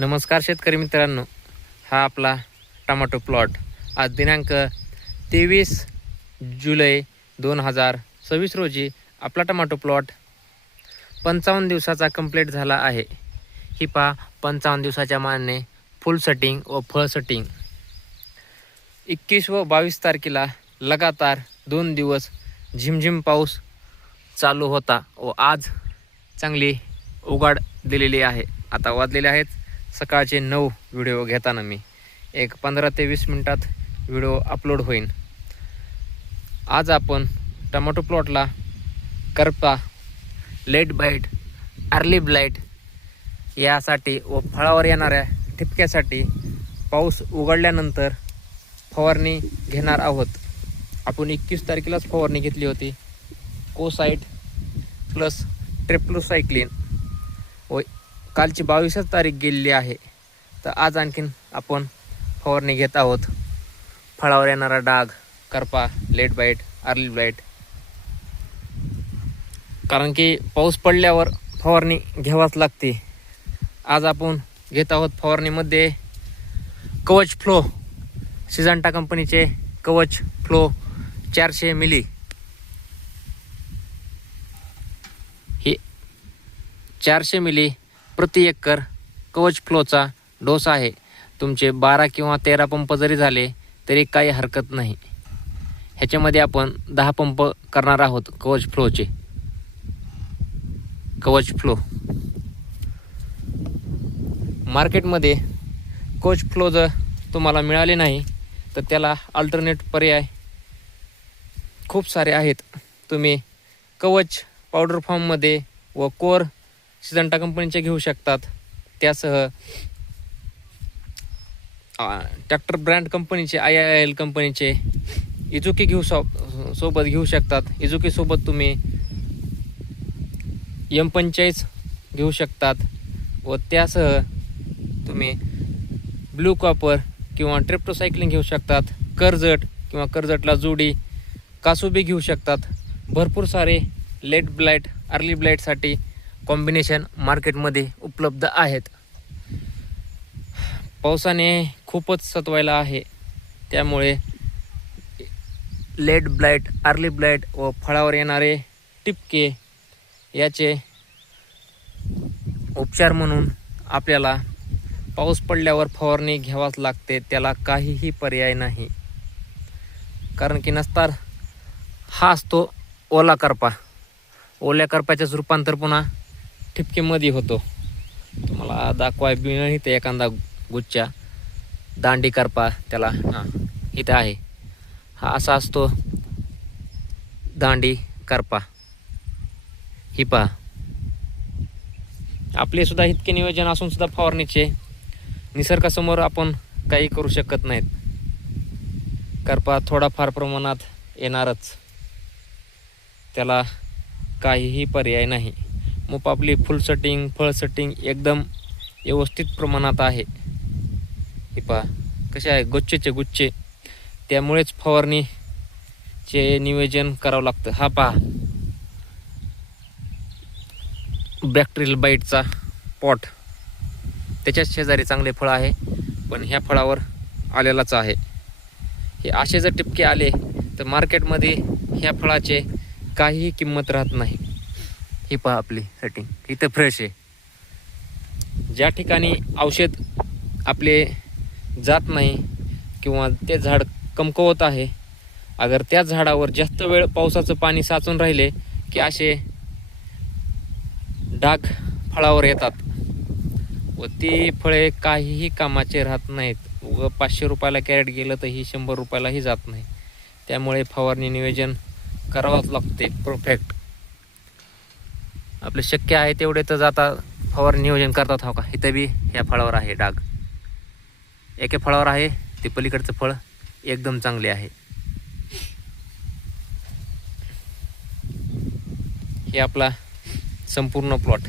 नमस्कार शेतकरी मित्रांनो, हा आपला टमाटो प्लॉट आज दिनांक 23 जुलै 2026 रोजी आपला टमाटो प्लॉट 55 दिवसाचा कंप्लीट झाला आहे. ही पहा 55 दिवसाच्या मानाने फुल सेटिंग व फळ सेटिंग. 21 व 22 तारखेला लगातार 2 दिवस झिमझिम पाऊस चालू होता व आज चांगली उघाड दिलेली आहे. आता वाजलेले आहेत सकाळचे 9. व्हिडिओ घेताना मी एक 15 ते 20 मिनिटात व्हिडिओ अपलोड होईल. आज आपण टमाटो प्लॉटला करपा, लेट बाईट, अर्ली ब्लाइट यासाठी व फळावर येणाऱ्या ठिपक्यासाठी पाऊस उघडल्यानंतर फवारणी घेणार आहोत. आपण 21 तारखेलाच फवारणी घेतली होती. कोसाइट प्लस ट्रिप्लोसायक्लिन व कालची 22 तारीख गेलेली आहे. तर आज आणखीन आपण फवारणी घेत आहोत. फळावर येणारा डाग, करपा, लेट बाईट, अर्ली ब्लाइट. कारण की पाऊस पडल्यावर फवारणी घ्यावाच लागते. आज आपण घेत आहोत फवारणीमध्ये कवच फ्लो, सिजंटा कंपनीचे कवच फ्लो 400 मिली. ही 400 मिली प्रति एकर कवच फ्लोचा डोस आहे. तुमचे 12 किंवा 13 पंप जरी झाले तरी काही हरकत नाही. ह्याच्यामध्ये आपण 10 पंप करणार आहोत कवच फ्लोचे. कवच फ्लो मार्केटमध्ये कवच फ्लो जर तुम्हाला मिळाले नाही तर त्याला अल्टरनेट पर्याय खूप सारे आहेत. तुम्ही कवच पावडर फॉर्ममध्ये व कोर सिजंटा कंपनीचे घेऊ शकतात. त्यासह ट्रॅक्टर ब्रँड कंपनीचे, IIL कंपनीचे इजुकी सोबत घेऊ शकतात. इजुकी सोबत तुम्ही M45 घेऊ शकतात व त्यासह तुम्ही ब्लू कॉपर किंवा ट्रिप्टोसायक्लिन घेऊ शकतात. कर्जट किंवा कर्जटला जोडी कासुबी घेऊ शकतात. भरपूर सारे लेट ब्लाइट, अर्ली ब्लाइटसाठी कॉम्बिनेशन मार्केटमध्ये उपलब्ध आहेत. पावसाने खूपच सतवायला आहे, त्यामुळे लेट ब्लाइट, अर्ली ब्लाइट व फळावर येणारे टिपके याचे उपचार म्हणून आपल्याला पाऊस पडल्यावर फवारणी घ्यावाच लागते. त्याला काहीही पर्याय नाही. कारण की नंतर हा असतो ओला करपा. ओल्या करपाच्याच रूपांतर पुन्हा ठिपकेमध्ये होतो. तुम्हाला दाखवाय बी ते एखादा गुच्छा दांडी करपा त्याला इथं आहे. हा असा असतो दांडी करपा. ही पहा, आपले सुद्धा इतके नियोजन असून सुद्धा फवारणीचे निसर्गासमोर आपण काही करू शकत नाहीत. करपा थोडाफार प्रमाणात येणारच, त्याला काहीही पर्याय नाही. मग आपली फुल सेटिंग, फळ सेटिंग एकदम व्यवस्थित प्रमाणात आहे. हे पहा कसे आहे गुच्छेचे गुच्छे. त्यामुळेच फवारणीचे नियोजन करावं लागतं. हा पहा बॅक्टेरियल बाईटचा पॉट, त्याच्याच शेजारी चांगले फळ आहे, पण ह्या फळावर आलेलाच आहे. हे असे जर टिपके आले तर मार्केटमध्ये ह्या फळाचे काहीही किंमत राहत नाही. ही पहा आपली सेटिंग इथं फ्रेश आहे. ज्या ठिकाणी औषध आपले जात नाही किंवा ते झाड कमकवत आहे, अगर त्या झाडावर जास्त वेळ पावसाचं पाणी साचून राहिले की असे डाग फळावर येतात व ती फळे काहीही कामाचे राहत नाहीत. 500 रुपयाला कॅरेट गेलं तर ही 100 रुपयालाही जात नाही. त्यामुळे फवारणी नियोजन करावंच लागते परफेक्ट. आपले शक्य आहे तेवढे तर जाता फवारणी नियोजन करतात. हो का, इथं बी ह्या फळावर आहे डाग. एके फळावर आहे, ते पलीकडचं फळ एकदम चांगले आहे. हे आपला संपूर्ण प्लॉट